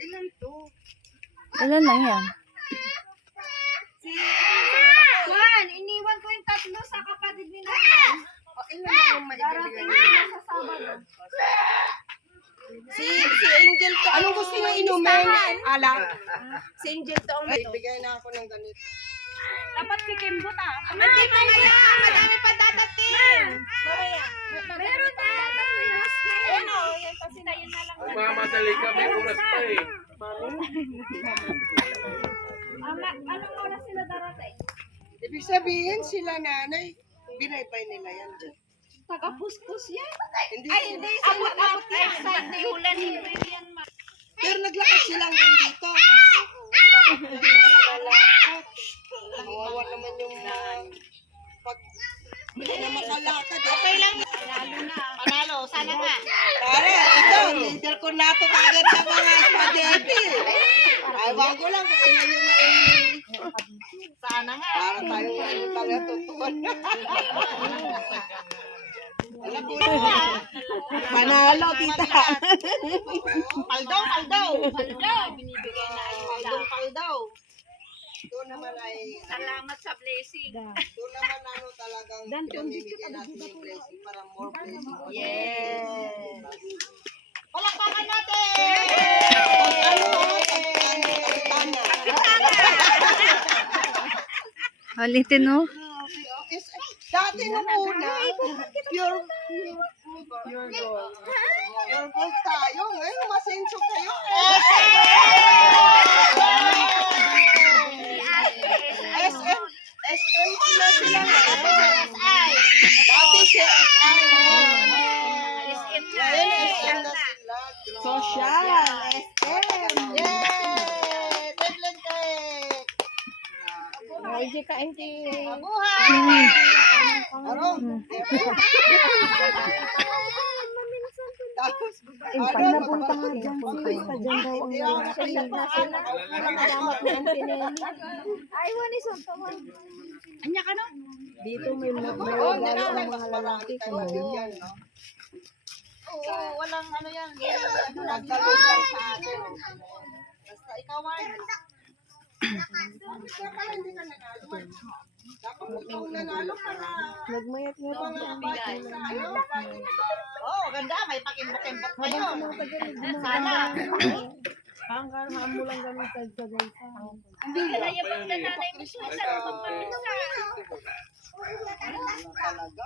Ilan to? Ilan lang yan? Juan, iniwan ko yung 3 sa kapatid ni Nanay. Ilan ba yung maibibigay Darating nila? sila sa Sabado. Si Angel to. Anong gusto niyo inumin? Alak. Si Angel to. Bigay na ako ng ganito. Dapat kikimbot ah. Hindi pa na yan. Madami pa dadating. Mamaya. Meron na. Ano? Yan kasi na yun na lang. Mamadali kami, oras pa eh. Anong oras sila darating? Ibig sabihin sila nanay, binaybay nila yan. Taga-puspos yan. Hindi Ay, sila. hindi. Abot yan. Sa ulan. Pero naglakad sila hanggang dito. Kawawa naman yung pag hindi na makalakad. Okay lang. Panalo. Sana nga. Pare, ito, leader ko na ito kagad sa mga spaghetti. Ayaw ko lang kung ilan yung Sana nga. para tayo talaga totoo. Alam ko panalo, tita. Paldaw. Paldaw. Binibigay na yung Paldaw. Ito naman ay, salamat sa blessing. ito naman ano talagang pinamimigay natin yung blessing para more blessing. Yes. Palakpakan natin! Ulitin no? Dati nung una, pure gold tayo. Ngayon, masenso kayo. SM sila sila. Dati CSI. Ngayon, SM na sila. Social. SM. Yay! Tek. Ay, di ka hindi. Ano? Tapos, Pag napunta nga dyan, sis, pa dyan daw ang nagsasalit na sila. Damat na ang pineli. Ay, wani son to. Anya ka no? Dito may mga Oo, regalo ang mga lalaki ko. Oo, walang ano yan. nagkalugan sa atin. Basta ikaw ay. Hindi ka nanalo. Dapat ikaw nanalo para Nagmayat nga pa mga bata sa ano. Oh, ganda. May pakimbot-kimbot pa yun. Sana. Hanggang hamo lang ganun sa gaysa. Hindi ka na yung pagdananay mo sa sarap magpapisa. Talaga.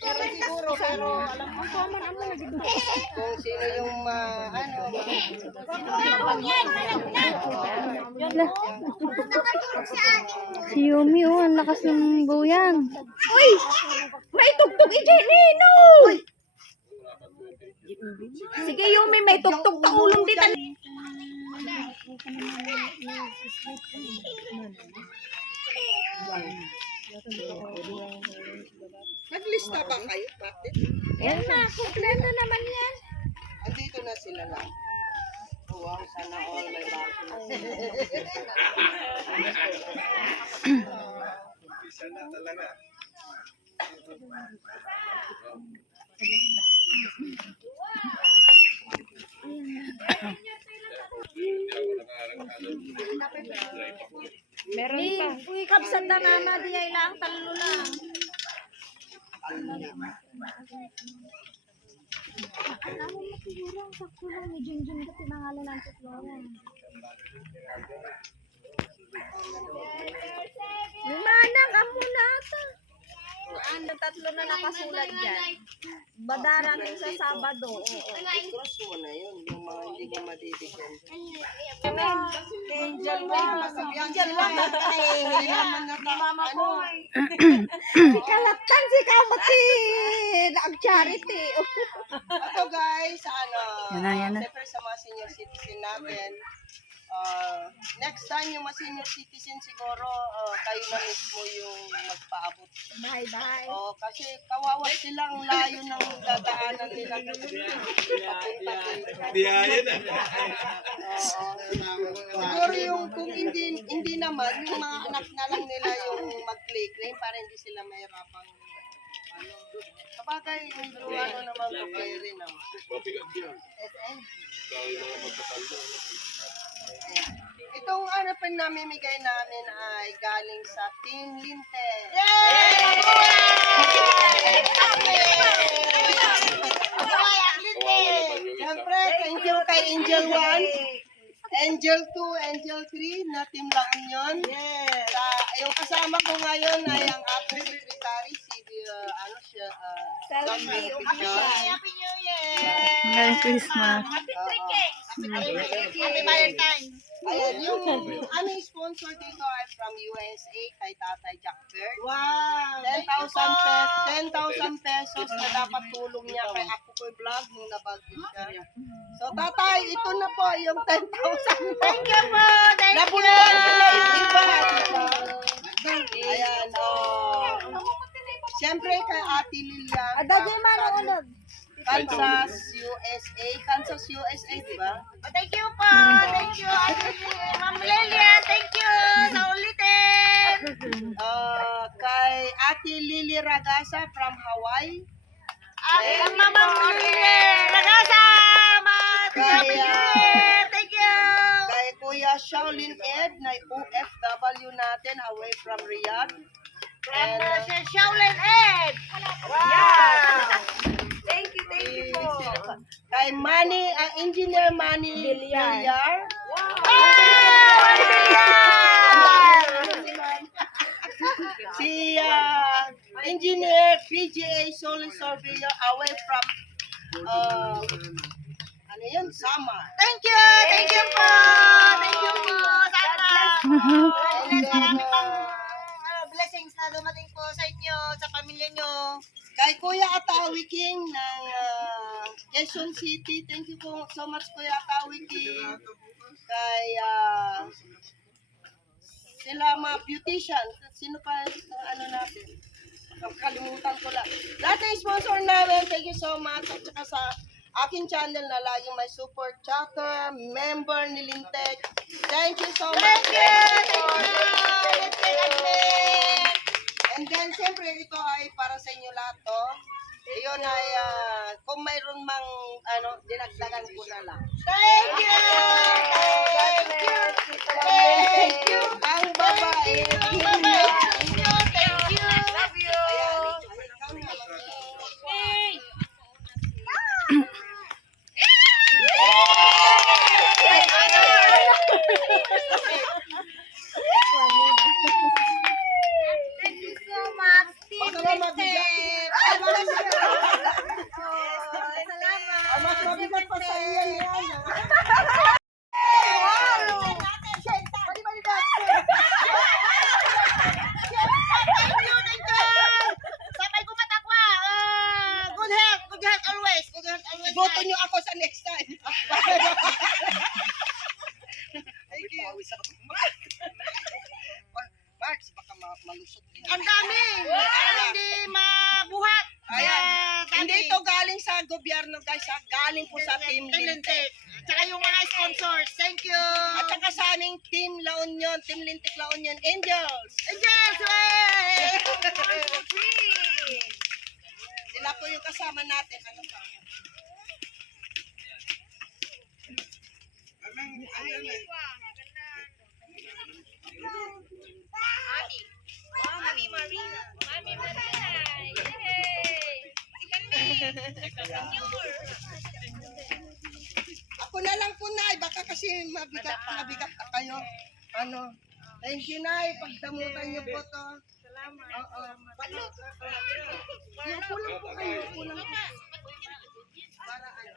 Pero siguro, alam mo kung sino yung ano. Si Yumi, oh, ang lakas ng buyan. Uy! May tugtog Jenino! Sige, Yumi, may tugtog ta ulong dito. Naglista ba kayo? Bakit? Yan na, kompleto naman yan. Andito na sila lang. Wow, sana all may bago na sila. Umpisa na talaga. Meron pa. Uy, kapsan na mama, di ay lang, talo lang. Alam mo siguro, sakto lang ni Junjun kasi nangalan ng Flora. Lumanang ka muna ata. Ano, 3 na nakasulat dyan. Badarating sa Sabado. Cross mo na yun, yung mga hindi ka madibigyan. Angel mo. Angel mo. Hindi naman mama ko. Si Kalatan, si Kamatid. Ang charity. Ito guys, ano, Yan na. siyempre sa mga senior citizen natin, next time yung mga senior citizen siguro, kayo na mismo yung magpaabot. Bye-bye. Kasi kawawa silang layo ng dadaanan nila. Biyaya na. Siguro yung kung hindi naman, yung mga anak na lang nila yung mag-claim para hindi sila mahirapan Kapagay, medyo ano naman, okay rin naman. Mabigat yan. Ikaw yung mga magkasalo. Itong ano pa namimigay namin ay galing sa Team Linte. Kawawa naman yung isa. Siyempre, thank you kay Angel 1, Angel 2, Angel 3 na Team La Union. Yung kasama ko ngayon ay ang ating secretary, si ano siya, Selfie, Happy New Merry Christmas. Happy Valentine's. Ayan, yung aming sponsor dito ay from USA kay Tatay Jack Bird. Wow. 10,000 pesos na dapat tulong niya kay Ako Ko'y Vlog nung nabagyo siya. So, Tatay, ito na po yung 10,000. Thank you po. Thank you. Napunuan ko na yung iba. Ayan, Siyempre kay Ate Lilian. Kansas, USA. Kansas, USA, di ba? Thank you po. Thank you. Ma'am Lelia, thank you. Sa ulitin. Kay Ate Lily Ragasa from Hawaii. Ang Ma'am Lelia. Ragasa. Happy New Year. Thank you. Kay Kuya Shaolin Ed na OFW natin away from Riyadh. From Shaolin Ed. Wow. Thank you po. Kay Manny, Engineer Manny Villar. Si Engineer PGA Solar Surveyor away from ano yun? Samar. Thank you. Thank you po. Thank you po. Sana. Marami pang blessings na dumating po sa inyo, sa pamilya nyo. Kay Kuya Atawi King ng Quezon City. Thank you po so much Kuya Atawi King. Kay sila mga beautician. Sino pa ano natin? Kalimutan ko lang. Lahat ng sponsor namin, thank you so much. At saka sa aking channel na laging may support chatter, member ni Lintek. Thank you so much. Thank you. Thank you. And then, siyempre, ito ay para sa inyo lahat to. Iyon ay, kung mayroon mang, dinagdagan ko na lang. Thank you. Thank you. Ang babae. Thank you. Thank you. Love you. Thank you so much, Team Baka lang mabigat. Ay, wala siya. Salamat. Mas mabigat pa sa iyo yan. Boto niyo ako sa next time. Thank you. Max, baka malusot din. Ang dami! Hindi mabuhat! Ayan. Hindi ito galing sa gobyerno guys, galing po sa Team Lintek. Lintek. Tsaka yung mga sponsors. Thank you! At saka sa aming Team La Union, Team Lintek La Union, Angels. Angels! Way! Sila po yung kasama natin. Ano pa? Mami Marina. Mami Marina. Yay! Ako na lang po, Nay. Baka kasi mabigat na kayo. Ano? Thank you, Nay. Pagdamutan niyo po to. Salamat. Oo. Upo lang po kayo. Upo lang po. Para ano.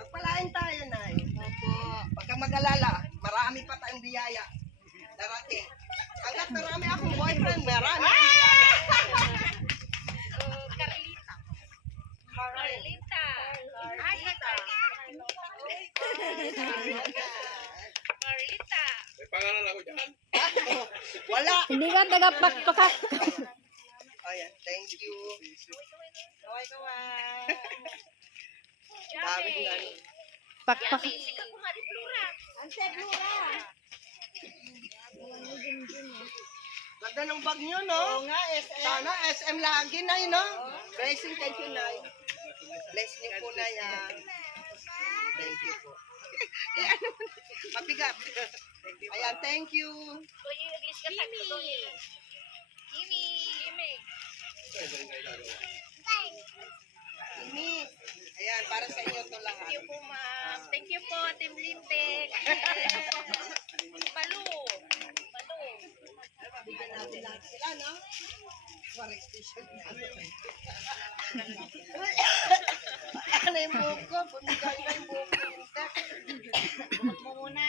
Magpalain tayo, Nay. Opo. Huwag kang mag-alala. Marami pa tayong biyaya. Darating. Hanggat marami akong boyfriend, marami akong biyaya. Carlita. Carlita. Carlita. May pangalan ako dyan. Wala. Hindi ka tagapakpakat. Ayan, thank you. Kaway-kaway. Dami ko ano. Pakpak. Ante, Flora. Ganda ng bag nyo, no? Oo nga, SM. Sana SM lagi, Nay, no? Blessing, thank you, Nay. Bless niyo po, Nay, ha? Thank you po. Mabigat. Ayan, thank you. Imi. Ayan, para sa inyo to lahat. Thank you po, ma'am. Thank you po, Team Lintek. Balu. Bigyan natin lahat sila, no? Para station. Ano yung buhok ko? Bumigay na yung buhok ko. Buhok mo muna.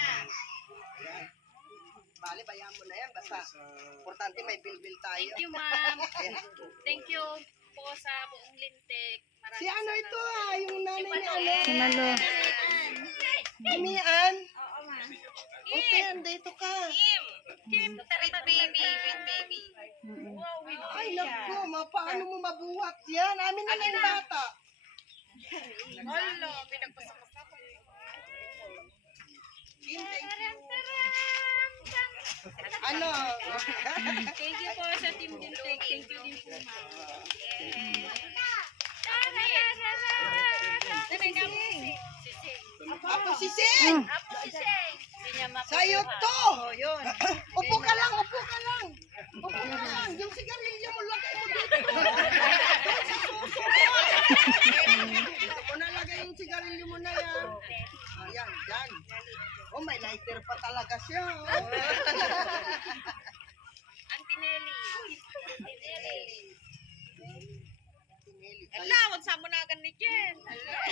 Bale, bayaan mo na yan. Basta, importante may bill-bill tayo. Thank you, ma'am. Ayan. Thank you po sa buong Lintek. Si ano ito yung nanay ni ano? Si Malo. Imian. Oo, ma'am. Okay, andito ka. Kim, with baby. Ay, naku, paano mo mabuhat yan? Amin na yung bata. Hello, pinagpasok ka po. Kim, thank you. Ano? Thank you po sa Team Lintek. Thank you din po, ma'am. Ako si Sing. Sa'yo to. Oh, yun. Upo ka lang, upo ka lang. Upo ka lang. Yung sigarilyo mo, lagay mo dito. Doon sa suso. Ako na lagay yung sigarilyo mo na yan. Ayan, dyan. Oh, may lighter pa talaga siya. Auntie Nelly. Ala, Wag sa mo na ni Jen.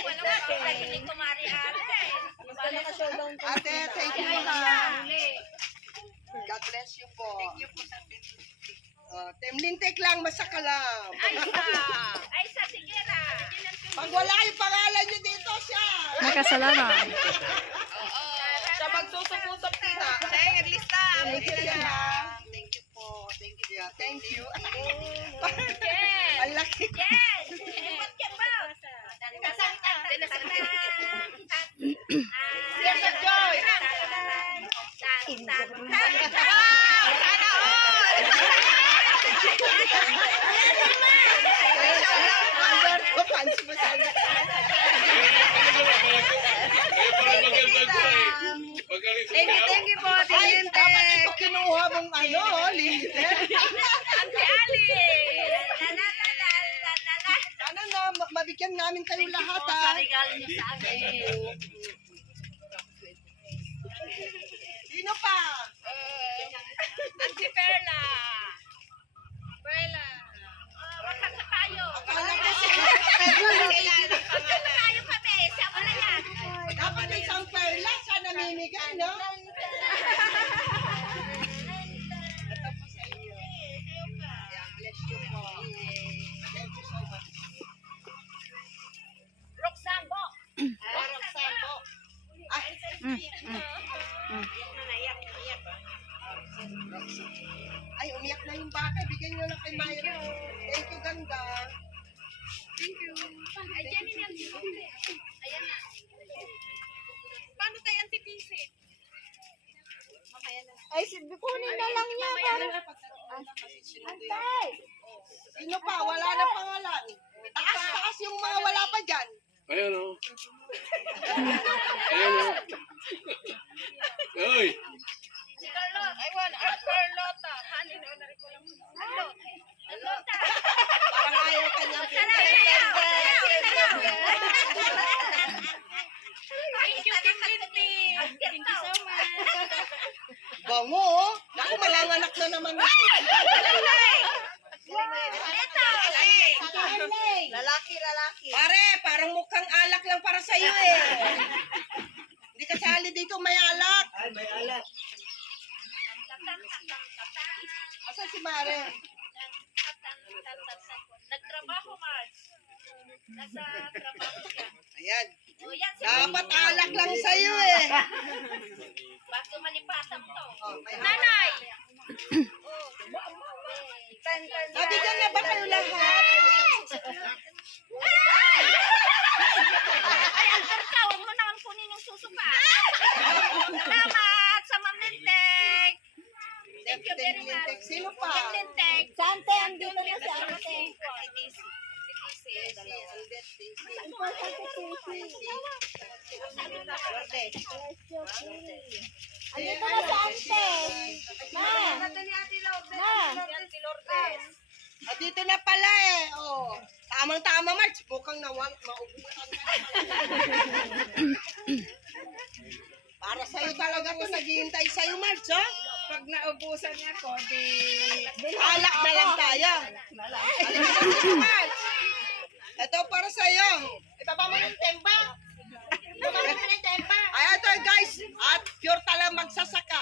Wala ka lagi ni Kumari Ate. ate, thank you ha. God bless you po. Thank you po sa Team Lintek lang, masaka lang. Ay sa Sigera. Pag wala yung pangalan nyo dito, siya. Nakasalanan. Siya magsusupusap kita. Ay, naglista. Thank you, siya. Thank you po. Thank you, siya. Thank you. Yes. Ang laki ko. Yes. What ka ba? Tears of joy. Fancy mo sa Thank you po, Ay, dapat ito kinuha mong ano, Linter. Auntie Alice. Sana na mabigyan namin kayo lahat, ha? Regalo niyo sa akin. Sino pa? Auntie Perla. Perla. Wakas na tayo. Akala ko si Tayo kami. Siya mo na yan. dapat isang perla, sana namimigay, no? Ito po sa inyo. Yeah, bless you po. Thank you so much. Roxanne Bo. Roxanne po. Ay, umiyak na yung bata. Bigyan nyo na kay Myra. Thank you, ganda. Thank you. Ay, dyan yung antipisi. Ayan na. Paano tayo antipisi? Ay, kunin na lang niya. Antay! Sino pa? Wala na pangalan. Taas yung mga wala pa dyan. Ayan o. Ayan o. Uy! Si Carlota. I want Carlota. Hanin o na rin ko lang. Carlota. Parang ayaw kanyang Thank you, Kim Lindy. Thank you so much. bango, oh. Naku, malanganak na naman ito. Lalaki. Pare, parang mukhang alak lang para sa'yo eh. Hindi ka sali dito, may alak. Ay, may alak. Asan si Mare? Nagtrabaho, Marge. Nasa trabaho siya. Ayan. O, yan si Dapat alak lang sa'yo eh. Bago malipatan to. Oh, may Nanay! Nabigyan na ba kayo lahat? Ay, Alter ka! Huwag mo naman kunin yung susuka. Salamat sa Ma'am Lintek. Thank you very much. Sino pa? Andito na sa ante. Ma. At dito na pala eh. Oh. Tamang-tama, March. Mukhang maubutan ka naman. Para sa'yo talaga to naghihintay sa'yo, March, ha? Pag naubusan niya ko, di... Alak na lang tayo. Halika na sa'yo, March. Ito para sa'yo. Ibaba mo yung tempa. Ibaba mo yung tempa. Ay, ito guys. At pure talagang magsasaka.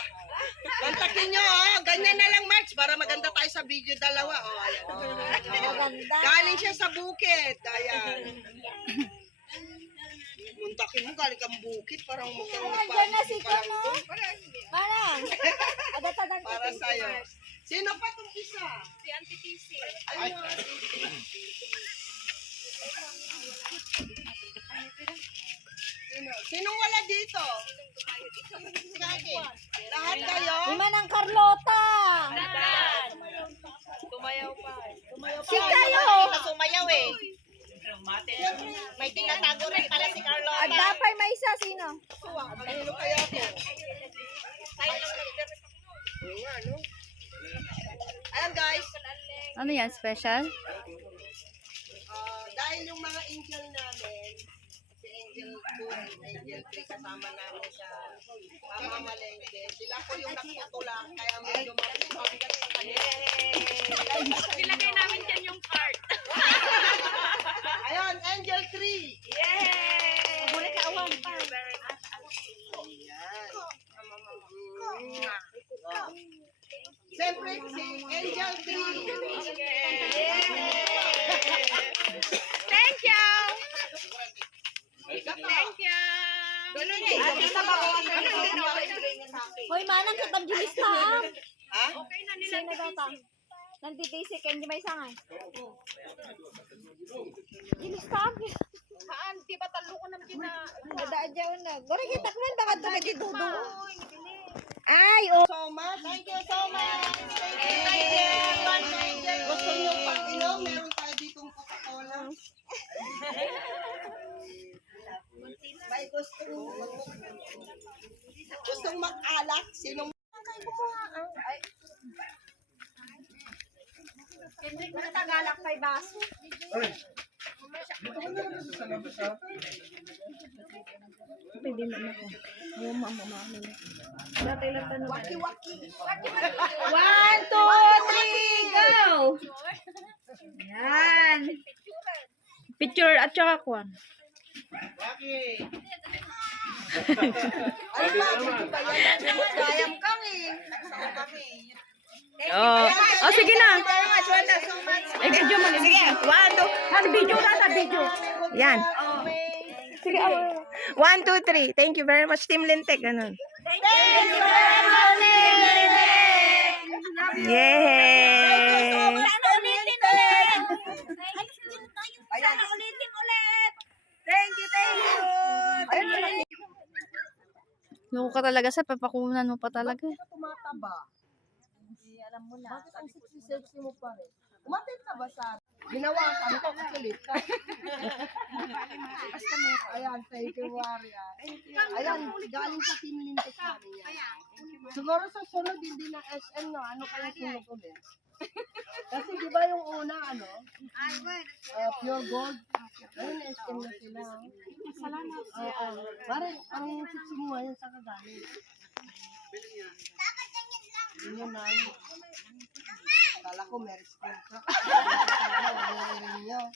Kontakin nyo, oh. Ganyan na lang, March. Para maganda tayo sa video dalawa. Oh, ayan. Oh. Maganda. Galing siya sa bukid. Ayan. Muntakin mo, galing kang bukid. Parang mukhang Nandiyan na si Kono. Parang. Adatagan ka. para sa'yo. Sino pa itong isa? Si Auntie Tisi. Ayun. Sinong wala dito? Lahat kayo? Lima ng Carlota. Tumayaw pa. Si kayo. Sumayaw eh. May tinatago rin pala si Carlota. At dapay may isa. Sino? Kanino kaya to? Oo nga, no? Ayan guys, Ano yan? Special? dahil yung mga angel namin, si Angel 2 and Angel 3 kasama namin sa pamamalengke, sila po yung nagtutulak, kaya medyo mabigat sa kanila. Nilagay namin dyan yung card. Ayun, Angel 3! Yay! Muli ka awang pa. Siyempre, si Angel 3! Thank you! Thank you! Ganun eh. Hoy, manang katang gilis na ha. Ha? Okay na nila. Sino daw ta? Nanditisi kendi may sangay. Gilis ka. Haan, di ba talo ko ng gina... Dadaan dyan na. Gori kita kman baka tumagi dudu. Ay, oh. So much. Thank you so much. Thank you. Gusto nyo pag-inom? Meron tayo ditong Coca-Cola. May gustong mag-alak. Sinong Kendrick na tagalak kay baso. Pwede na ako. Ayaw mama. Waki-waki. 1, 2, 3, go! Yan. Picture at saka kwan. Ano ba? Dayam kami. Oh, sige na. Eh, video mo. Sige. 1, 2. Ano, video na sa video. Yan. Sige. 1, 2, 3. Thank you very much, Team Lintek. Ganun. Thank you very much, Yay! Sana ulitin ulit. Sana ulitin ulit. Thank you. Loko ka talaga sa papakunan mo pa talaga. Tumataba. Hindi, alam mo na. Bakit ang sexy mo pa rin? Umatin ka ba sa ginawa ka? Ano ka kukulit? Ayan, thank you, Waria. Ayan, galing sa Team Lintik namin yan. Siguro sa sunod, hindi na SM, no? Ano kaya sunod ulit? Kasi di ba yung una, pure gold? Ayun, SM na sila. Salamat. Oo. Parang, ang sexy mo ngayon sa kagaling. Yun na. Kala ko meron contract.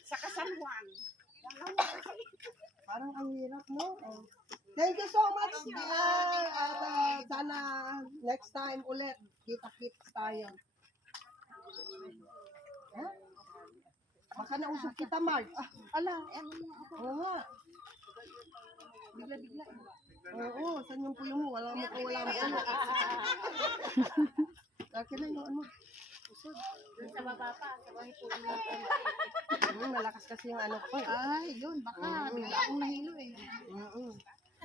Sa San Juan. Parang ang hirap, no? Oh. Thank you so much, dear. At sana next time ulit, kita-kits tayo. Huh? Baka nausap kita, Mark. Ala, oo nga. Bigla-bigla. Oo, saan yung puyo mo? Wala mo ko, wala mo. Akin na yung ano. Usod. Sa baba pa, sa bahay po. Malakas kasi yung ano ko. Ay, yun, baka bigla akong nahilo eh.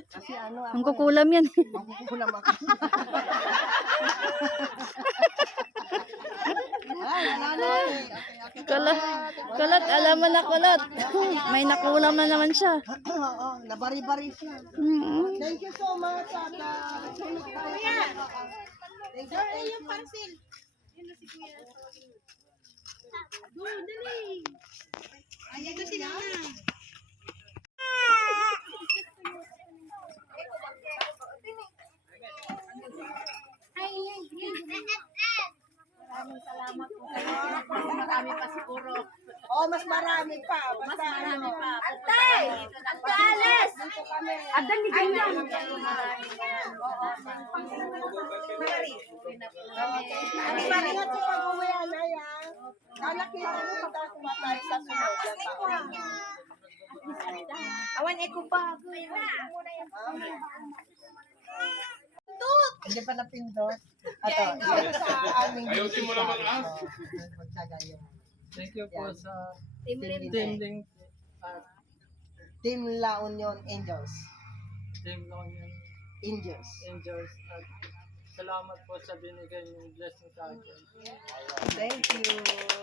Kasi ano ako. Ang kukulam yan. Magkukulam ako. Kulot, alam mo na kulot. May nakulam na naman siya. Oo, nabari-bari siya. Mm. Thank you so much, Ata. Thank you, yung Pansil. Yun na si Kuya. Go, dali. Ayan na sila na. Oh, mas marami pa. Mas marami pa. Antay! Alis! Adan ni Ganyan. Ang maringat sa pag-uwi, Anaya. Nakita mo pagka kumatay sa sunod. Awan, eko pa. Hindi pa napindot. Ato, ito sa aming Ayusin mo naman, ah. Magsagayo. Thank you po sa Team Team at Team La Union Angels. Team Long Angels. Angels at salamat po sa binigay niyong blessing sa akin. Thank you.